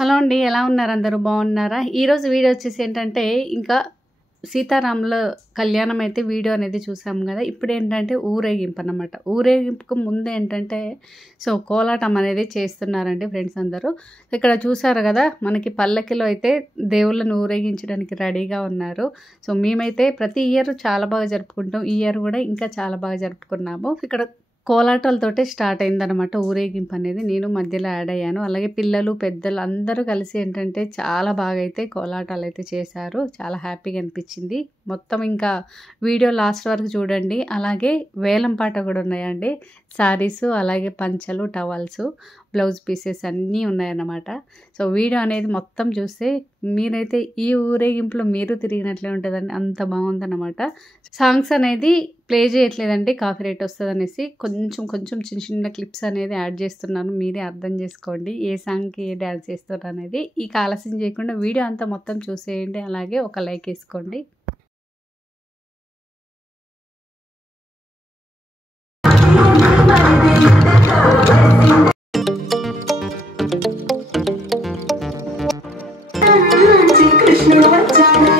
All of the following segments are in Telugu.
హలో అండి. ఎలా ఉన్నారు అందరూ? బాగున్నారా? ఈరోజు వీడియో వచ్చేసి ఏంటంటే, ఇంకా సీతారాముల కళ్యాణం అయితే వీడియో అనేది చూసాం గదా! ఇప్పుడేంటంటే ఊరేగింపనమాట. ఊరేగింపుకు ముందేంటంటే, కోలాటం అనేది చేస్తున్నారండి ఫ్రెండ్స్ అందరూ. ఇక్కడ చూసారు గదా! మనకి పల్లకిలో అయితే దేవుళ్ళను ఊరేగించడానికి రెడీగా ఉన్నారు. మేమైతే ప్రతి ఇయర్ చాలా బాగా జరుపుకుంటాం. ఈ ఇయర్ గూడా ఇంకా చాలా బాగా జరుపుకున్నాము. ఇక్కడ కోలాటాలతోటే స్టార్ట్ అయిందనమాట ఊరేగింపనేది. నేను మధ్యలో యాడ్ అయ్యాను. అలాగే పిల్లలు, పెద్దలు అందరూ కలిసి ఏంటంటే చాలా బాగా అయితే కోలాటాలైతే చేశారు. చాలా హ్యాపీగా అనిపించింది. మొత్తం ఇంకా వీడియో లాస్ట్ వరకు చూడండి. అలాగే వేలం పాట కూడా ఉన్నాయండి. శారీసు, అలాగే పంచలు, టవల్సు, బ్లౌజ్ పీసెస్ అన్నీ ఉన్నాయన్నమాట. వీడియో అనేది మొత్తం చూస్తే మీరైతే ఈ ఊరేగింపులో మీరు తిరిగినట్లే ఉంటుందండి. అంత బాగుందన్నమాట. సాంగ్స్ అనేది ప్లే చేయట్లేదండి, కాపీరైట్ వస్తదనేసి. కొంచెం చిన్న చిన్న క్లిప్స్ అనేది యాడ్ చేస్తున్నాను. మీరే అర్థం చేసుకోండి ఏ సాంగ్‌కి ఏ డాన్స్ చేస్తారనేది. ఇక ఆలస్యం చేయకుండా వీడియో అంతా మొత్తం చూసేయండి. అలాగే ఒక లైక్ ఏసుకోండి. కృష్ణుడు వచ్చాడే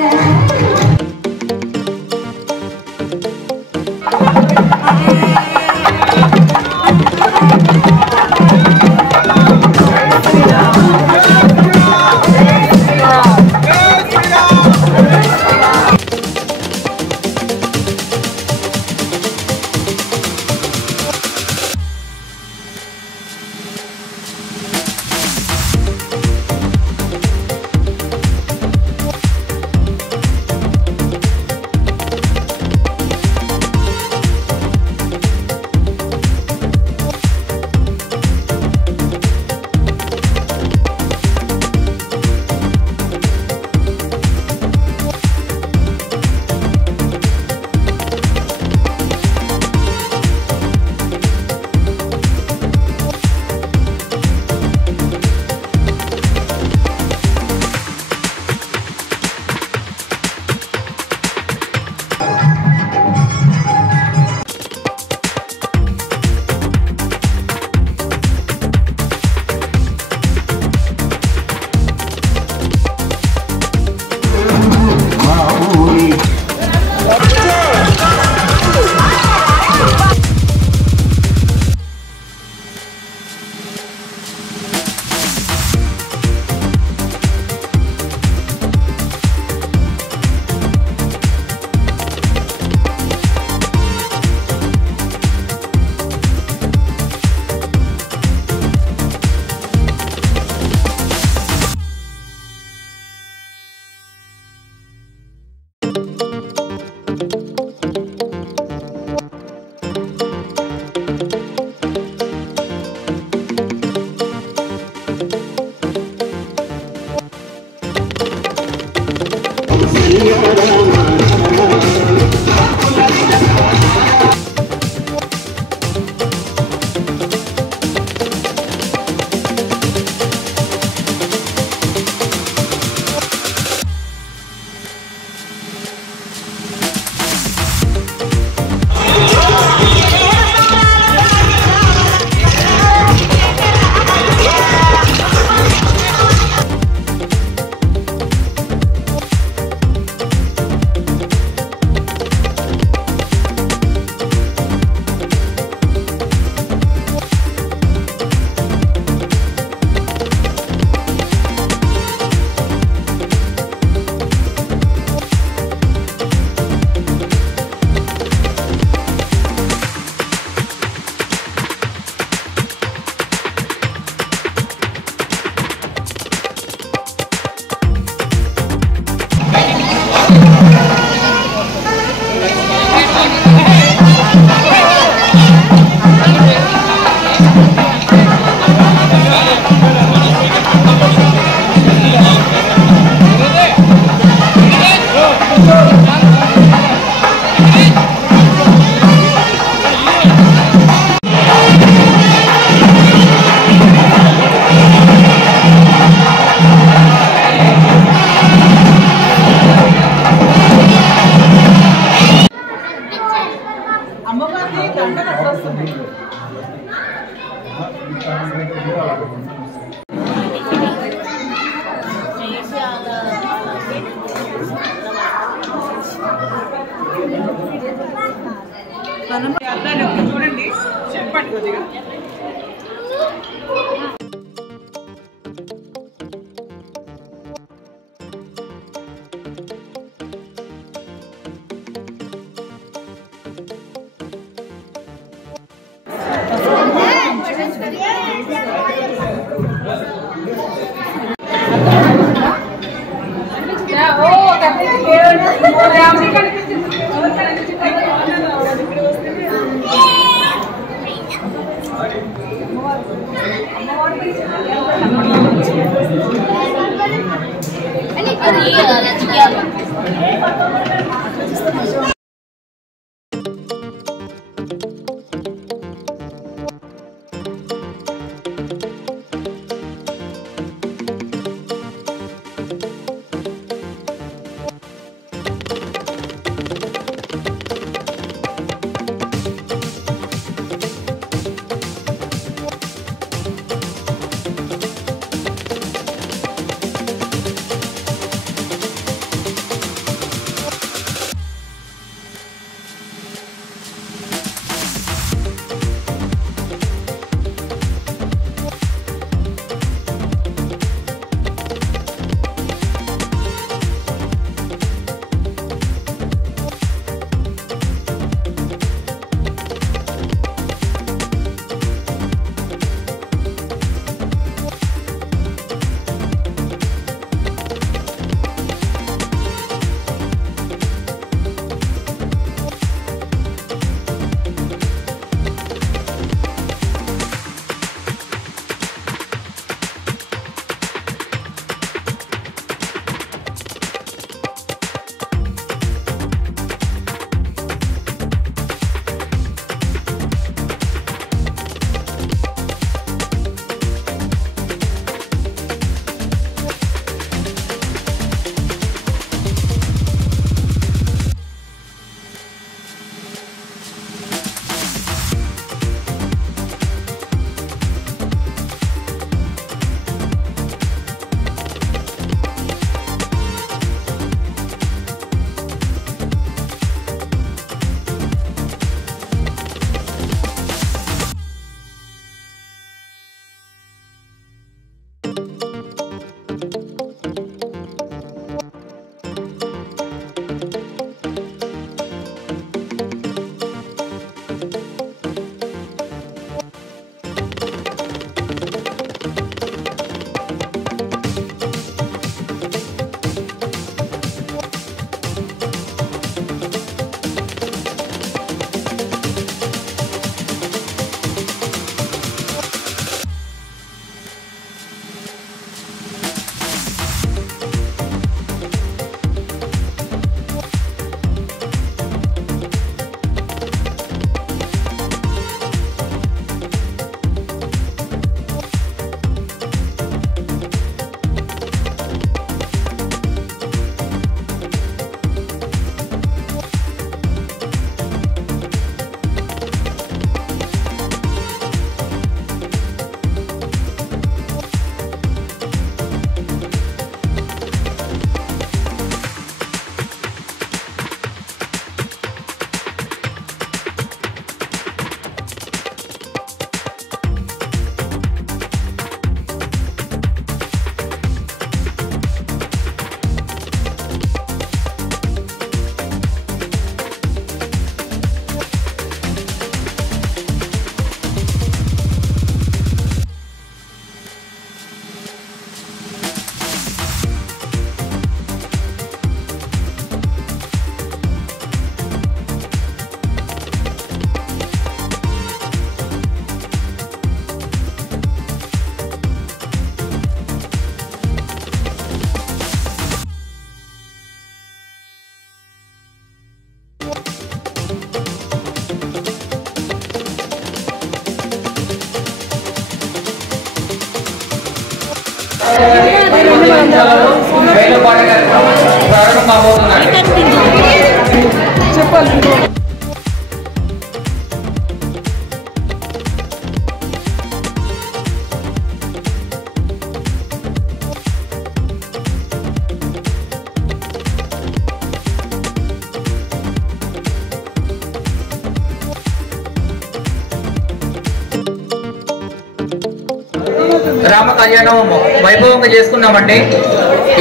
రామ కళ్యాణం వైభవంగా చేసుకున్నామండి.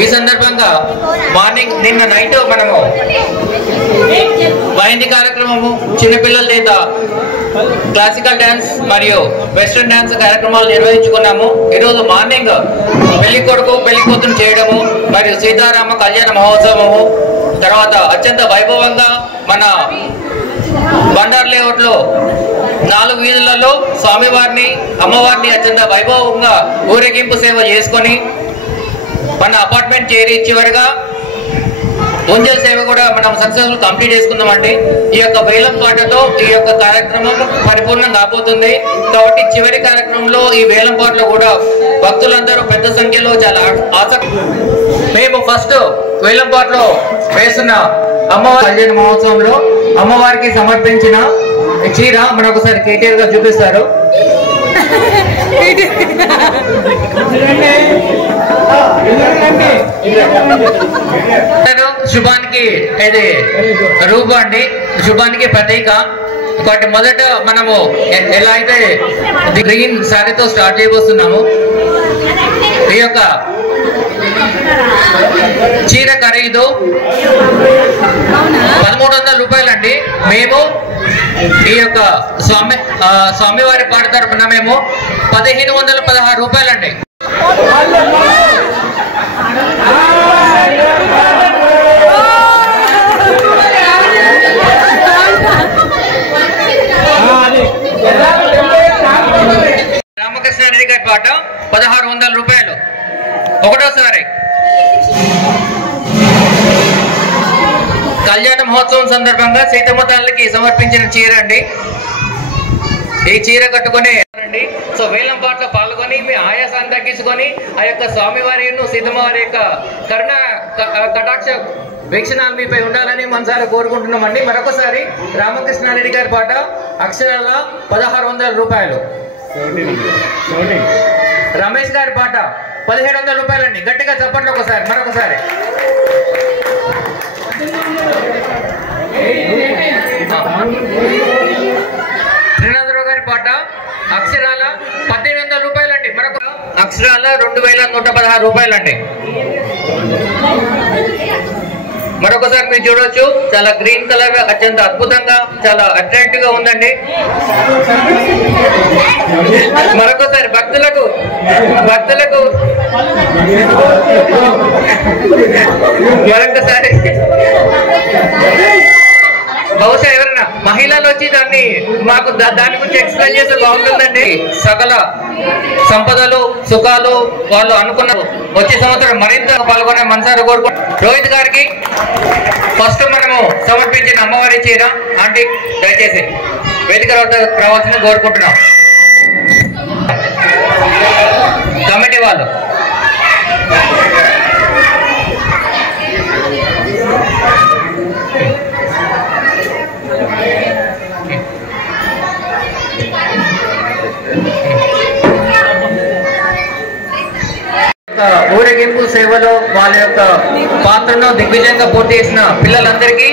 ఈ సందర్భంగా మార్నింగ్ నిన్న నైట్ మనము మెహందీ కార్యక్రమము, చిన్నపిల్లల చేత క్లాసికల్ డ్యాన్స్ మరియు వెస్ట్రన్ డ్యాన్స్ కార్యక్రమాలు నిర్వహించుకున్నాము. ఈరోజు మార్నింగ్ పెళ్లి కొడుకు పెళ్లి కూతురు చేయడము మరియు సీతారామ కళ్యాణ మహోత్సవము, తర్వాత అత్యంత వైభవంగా మన బండార్ లేఅవుట్ లో 4 వీధులలో స్వామివారిని అమ్మవారిని అత్యంత వైభవంగా ఊరేగింపు సేవ చేసుకొని మన అపార్ట్మెంట్ చేరి చివరిగా ఉంజల్ సేవ కూడా మనం సక్సెస్ఫుల్ కంప్లీట్ చేసుకుందామండి. ఈ యొక్క వేలం పాటతో ఈ యొక్క కార్యక్రమం పరిపూర్ణం కాబోతుంది. కాబట్టి చివరి కార్యక్రమంలో ఈ వేలం పాటలో కూడా భక్తులందరూ పెద్ద సంఖ్యలో చాలా ఆసక్తి. మేము ఫస్ట్ వేలం పాటలో వేస్తున్న అమ్మవారి కళ్యాణ మహోత్సవంలో అమ్మవారికి సమర్పించిన చీర మన ఒకసారి కేటీఆర్ గారు చూపిస్తారు. శుభానికి ఇది రూపం అండి, శుభానికి ప్రతీక. కాబట్టి మొదట మనము ఎలా అయితే గ్రీన్ శారీతో స్టార్ట్ చేయబోతున్నాము. ఈ యొక్క చీర ఖరీదు 1300 రూపాయలండి. మేము ఈ యొక్క స్వామివారి పాట తరపున మేము 1516 రూపాయలండి. రామకృష్ణారెడ్డి గారి పాట 1600 రూపాయలు. ఒకటోసారి కళ్యాణ మహోత్సవం సందర్భంగా సీతమ్మ తల్లికి సమర్పించిన చీర అండి. ఈ చీర కట్టుకొని సో వేలం పాటలో పాల్గొని మీ ఆయాసాన్ని తగ్గించుకొని ఆ యొక్క స్వామివారి సీతమ్మ వారి యొక్క కరుణ కటాక్ష వీక్షణాలు మీపై ఉండాలని మనసారి కోరుకుంటున్నామండి. మరొకసారి రామకృష్ణారెడ్డి గారి పాట అక్షరాల 1600 రూపాయలు. రమేష్ గారి పాట 1700 రూపాయలండి. గట్టిగా చప్పట్లు ఒకసారి, మరొకసారి. శ్రీనాథరావు గారి పాట అక్షరాల 1800 రూపాయలండి. మరొక అక్షరాల 2116 రూపాయలండి. మరొకసారి మీరు చూడవచ్చు, చాలా గ్రీన్ కలర్ అత్యంత అద్భుతంగా చాలా అట్రాక్టివ్ గా ఉందండి. మరొకసారి భక్తులకు మరొకసారి బహుశా ఎవరన్నా మహిళలు వచ్చి దాన్ని మాకు దాని గురించి ఎక్స్ప్లెయిన్ చేస్తే బాగుంటుందండి. సకల సంపదలు సుఖాలు వాళ్ళు అనుకున్నారు. వచ్చే సంవత్సరం మరింత పాల్గొనే మనసారి కోరుకుంటున్నాం. రోహిత్ గారికి ఫస్ట్ మనము సమర్పించిన అమ్మవారి చీర. ఆంటీ దయచేసి వేదిక రావాల్సిన కోరుకుంటున్నాం. కమిటీ వాళ్ళు ఊరేగింపు సేవలో వాళ్ళ యొక్క పాత్రను దిగ్విజయంగా పూర్తి చేసిన పిల్లలందరికీ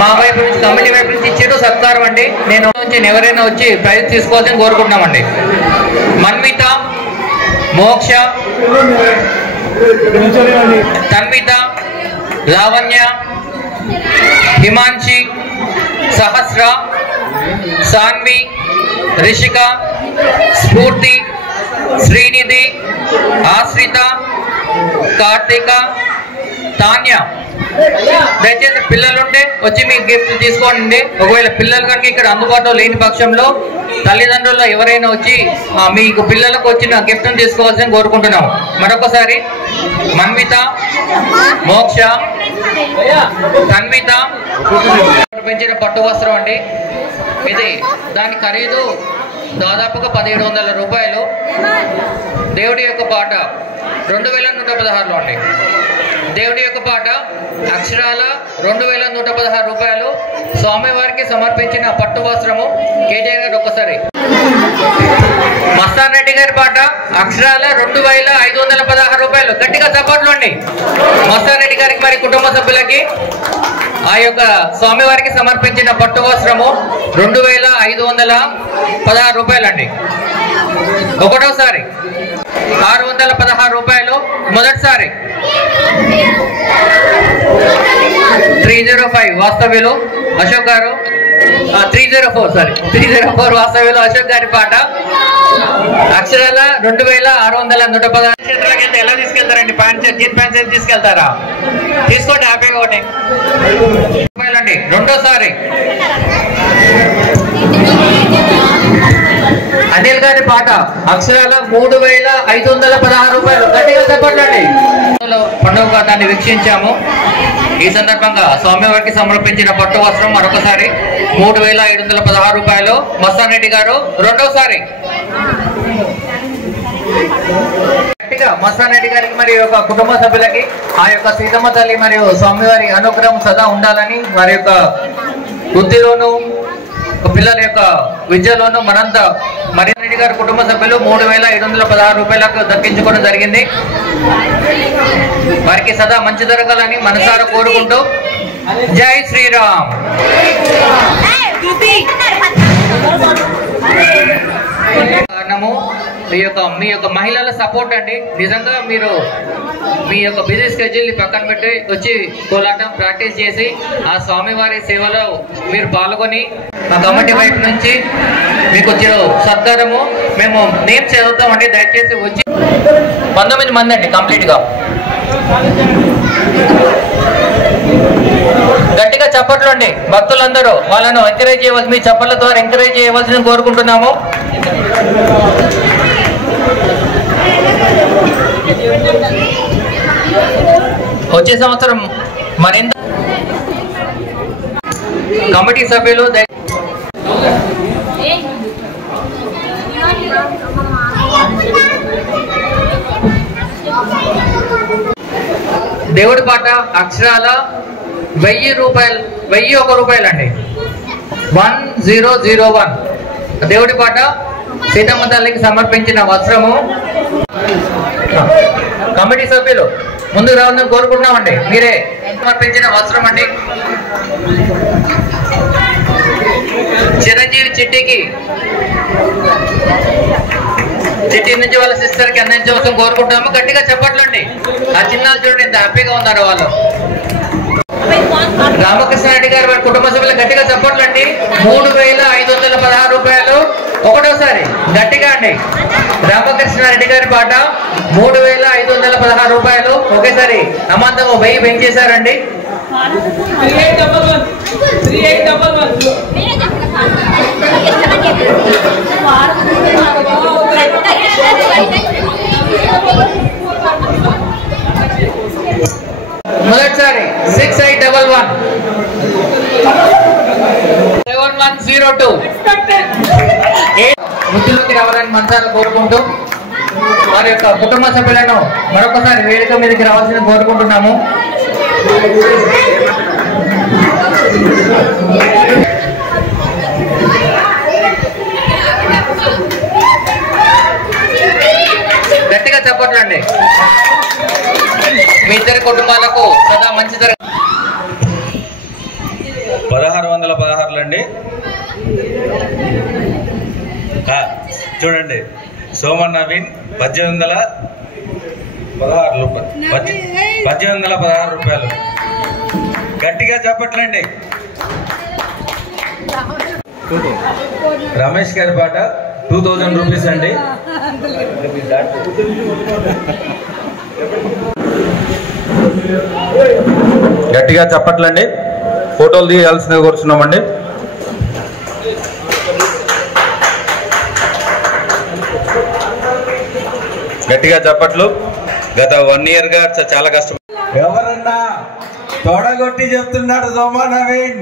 మా వైపు నుంచి కమిటీ వైపు నుంచి ఇచ్చేటు సత్కారం అండి. నేను ఎవరైనా వచ్చి ప్రైజ్ తీసుకోవాలని కోరుకుంటున్నామండి. మన్విత, మోక్ష, తన్విత, లావణ్య, హిమాంచి, సహస్ర, సాన్వి, రిషిక, స్ఫూర్తి, శ్రీనిధి, ఆశ్రిత, కార్తిక, తాన్య. దయచేసి పిల్లలుంటే వచ్చి మీ గిఫ్ట్ తీసుకోండి. ఒకవేళ పిల్లలు కనుక ఇక్కడ అందుబాటులో లేని పక్షంలో తల్లిదండ్రులు ఎవరైనా వచ్చి మీకు పిల్లలకు వచ్చిన గిఫ్ట్ తీసుకోవాల్సింది కోరుకుంటున్నాము. మరొకసారి మన్విత, మోక్ష, తన్విత పెంచిన పట్టు వస్త్రం అండి. ఇది దాని ఖరీదు దాదాపుగా 1700 రూపాయలు. దేవుడి యొక్క పాట 2116లో అండి. దేవుడి యొక్క పాట అక్షరాల 2116 రూపాయలు. స్వామివారికి సమర్పించిన పట్టు వస్త్రము. కేటీఆర్ గారు ఒక్కసారి. మస్తాన్ రెడ్డి గారి పాట అక్షరాల 2516 రూపాయలు. గట్టిగా చప్పట్లు అండి మస్తాన్ రెడ్డి గారికి మరి కుటుంబ సభ్యులకి. ఆ యొక్క స్వామివారికి సమర్పించిన పట్టు వస్త్రము 2516 రూపాయలండి. ఒకటోసారి 616 రూపాయలు. మొదటిసారి 305 వాస్తవ్యులు అశోక్ గారు. 304 వాస్తవ్యులు అశోక్ గారి పాట అక్షరాల 2616. క్షేత్రాలకి వెళ్తే ఎలా తీసుకెళ్తారండి? జీన్ ప్యాంట్ తీసుకెళ్తారా? తీసుకోండి హ్యాపీగా ఒకటి రూపాయలండి. రెండోసారి అనిల్ గారి పాట అక్షరాల 3516 రూపాయలు. గట్టిగా చెప్పండి. పండుగగా దాన్ని వీక్షించాము. ఈ సందర్భంగా స్వామివారికి సమర్పించిన పట్టు వస్త్రం మరొకసారి 3,516 రూపాయలు. మస్తానరెడ్డి గారు రెండోసారి గట్టిగా మస్తానరెడ్డి గారికి మరియు యొక్క కుటుంబ సభ్యులకి ఆ యొక్క సీతమ్మ తల్లి మరియు స్వామివారి అనుగ్రహం సదా ఉండాలని, వారి యొక్క వృత్తిలోను పిల్లల యొక్క విద్యలోను మనంతా మరిరెడ్డి గారి కుటుంబ సభ్యులు 3,516 రూపాయలకు దక్కించుకోవడం జరిగింది. వారికి సదా మంచి జరగాలని మనసారా కోరుకుంటూ జై శ్రీరామ్. కారణము మీ యొక్క మహిళల సపోర్ట్ అండి. నిజంగా మీరు మీ యొక్క బిజీ స్కెడ్యూల్ ని పక్కన పెట్టి వచ్చి కోలాటం ప్రాక్టీస్ చేసి ఆ స్వామివారి సేవలో మీరు పాల్గొని మా కమిటీ వైపు నుంచి మీకు వచ్చే సత్కారము మేము నేమ్స్ చదువుతామండి. దయచేసి వచ్చి 19 మంది అండి కంప్లీట్ గా. గట్టిగా చప్పట్లు అండి. భక్తులందరూ వాళ్ళను ఎంకరేజ్ చేయవలసి, మీ చప్పట్ల ద్వారా ఎంకరేజ్ చేయవలసింది కోరుకుంటున్నాము. వచ్చే సంవత్సరం మరింత కమిటీ సభ్యులు దేవుడి పాట అక్షరాల 1,000 రూపాయలు, 1,001 రూపాయలండి. 1001 దేవుడి పాట సీతమ్మ తల్లికి సమర్పించిన వస్త్రము. కమిటీ సభ్యులు ముందుకు రావాలని కోరుకుంటున్నామండి. మీరే సమర్పించిన వస్త్రం అండి. చిరంజీవి చిట్టికి చిట్టి నుంచి వాళ్ళ సిస్టర్ కి అందించవలసిన కోరుకుంటున్నాము. గట్టిగా చెప్పట్లండి. ఆ చిన్నాలు చూడండి ఎంత హ్యాపీగా ఉన్నారు వాళ్ళు. రామకృష్ణారెడ్డి గారు వారి కుటుంబ సభ్యులు గట్టిగా చెప్పట్లండి. 3,516 రూపాయలు. ఒకటోసారి గట్టిగా అండి. రామకృష్ణారెడ్డి గారి పాట 3,516 రూపాయలు. ఒకేసారి అమాంతంగా 1000 పెంచేశారండి. మొదటిసారి 6811 7102 వృత్తిలోకి రావాలని మనసారా కోరుకుంటూ వారి యొక్క కుటుంబ సభ్యులను మరొకసారి వేదిక మీదకి రావాల్సింది కోరుకుంటున్నాము. గట్టిగా చెప్పట్లండి. మీ ఇద్దరి కుటుంబాలకు సదా మంచి జరగ. 1616 అండి. చూడండి, సోమన్ నవీన్ 1816 రూపాయలు. గట్టిగా చెప్పట్లండి. రమేష్ గారి పాట 2000 రూపీస్ అండి. గట్టిగా చెప్పట్లండి. ఫోటోలు తీయాల్సిందిగా కోరుతున్నామండి. గట్టిగా చెప్పట్లు. గత 1 ఇయర్ గా చాలా కష్టం. ఎవరన్నా తొడగొట్టి చెప్తున్నాడు సోమా నవీన్.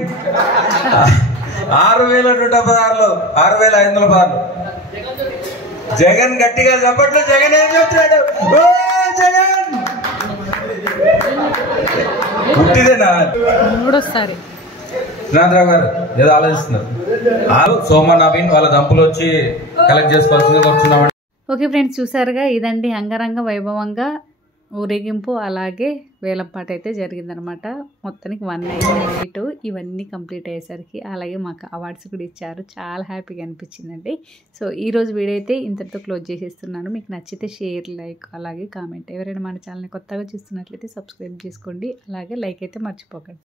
6,116 6,516. జగన్ గట్టిగా చెప్పట్లు. జగన్ ఏం చెప్తున్నాడు? జగన్ పుట్టిదేనా? మూడోసారి శ్రీనాథరావు గారు ఏదో ఆలోచిస్తున్నారు. సోమా నవీన్ వాళ్ళ దంపులు వచ్చి కలెక్ట్ చేసుకోవాల్సింది కూర్చున్నామండి. ఓకే ఫ్రెండ్స్, చూసారుగా ఇదండి అంగరంగ వైభవంగా ఊరేగింపు అలాగే వేలంపాట అయితే జరిగిందనమాట. మొత్తానికి 1 నైట్ నైట్ ఇవన్నీ కంప్లీట్ అయ్యేసరికి అలాగే మాకు అవార్డ్స్ కూడా ఇచ్చారు. చాలా హ్యాపీగా అనిపించిందండి. సో ఈరోజు వీడియో అయితే ఇంతటితో క్లోజ్ చేసేస్తున్నాను. మీకు నచ్చితే షేర్, లైక్ అలాగే కామెంట్. ఎవరైనా మన ఛానల్ని కొత్తగా చూస్తున్నట్లయితే సబ్స్క్రైబ్ చేసుకోండి. అలాగే లైక్ అయితే మర్చిపోకండి.